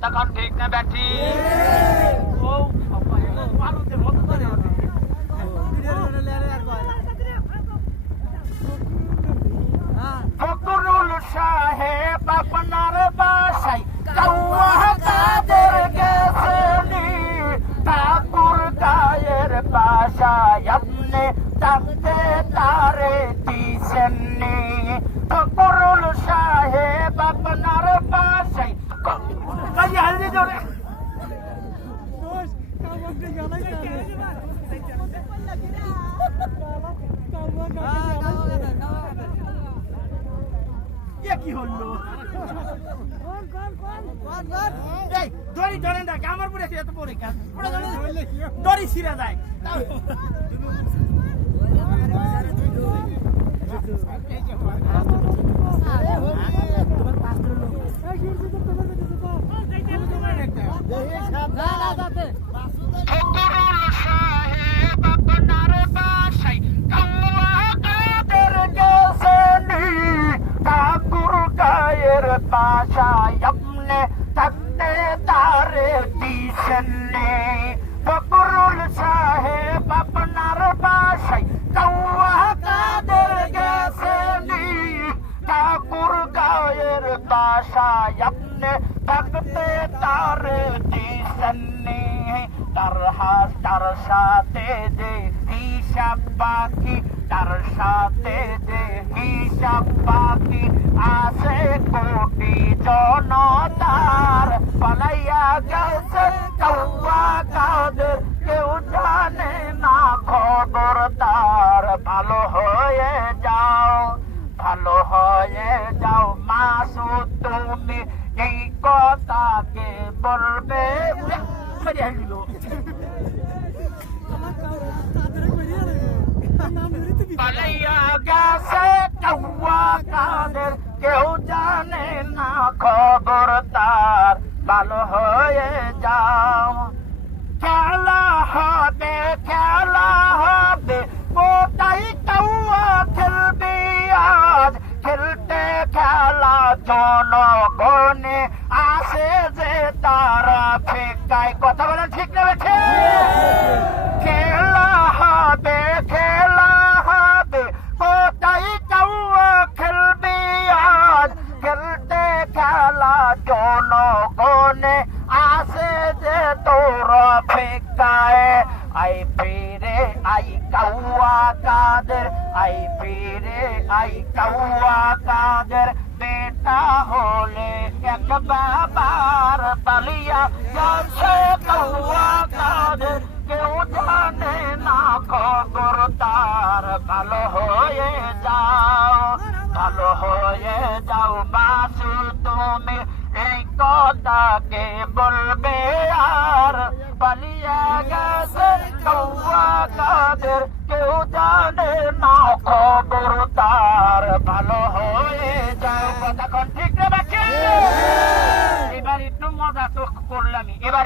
কথা কন ঠিক না ব্যাঠি ও পালুদের মতো করে ফকরুল সাহেব আপনার বাসায় কাউয়া কাদের গেছেনি, ঠাকুর গায়ের বাসায়, আপনি থাকতে তারে দিছেননি। ফকরুল সাহেব কি হলো দড়ি ধরে না আমার পরে এত পরে দড়ি ছিঁড়া যায় বাসায় আপনি থাকতে তারে দিছেননি ফকরুল সাহেব আপনার বাসায় কাউয়া কাদের গেছেনি। ঠাকুর গায়ের বাসায় আপনি থাকতে তারে দিছেননি তার হাত তার সাথে যে হিসাব বাকি, তার সাথে যে গেছে কৌয়া কাদের, কেউ জানে না খবর তার। ভালো হয়ে যাও। খেলা হবে খেলা হবে। কোটাই কৌয়া খেলবি আজ। খেলতে খেলা জনগণে আসে যে তারা ফেকায় কথা বলে ঠিক না বেঠে খেলা হবে খেলা হবে কোটাই কৌয়া খেলবি আজ খেলতে খেলা জনগণে আসে যে তোর ফেকায় আই ফিরে, আই কাউয়া কাদের। আই ফিরে, আই কাউয়া কাদের। বেটা হলে এক বাবার পালিয়া যাচ্ছে কৌয়া কাদের। কেউ জানে না খবর তার। ভালো হয়ে যাও, ভালো হয়ে যাও বাসু তুমি। তাকে বলবে আর পালিয়া গেছে কৌয়া কাদের? কেউ জানে না খবর তার ভালো হয়ে যাও কথা ঠিক না বাকি? হ্যাঁ। এবার একটু মজা তো করলাম এবার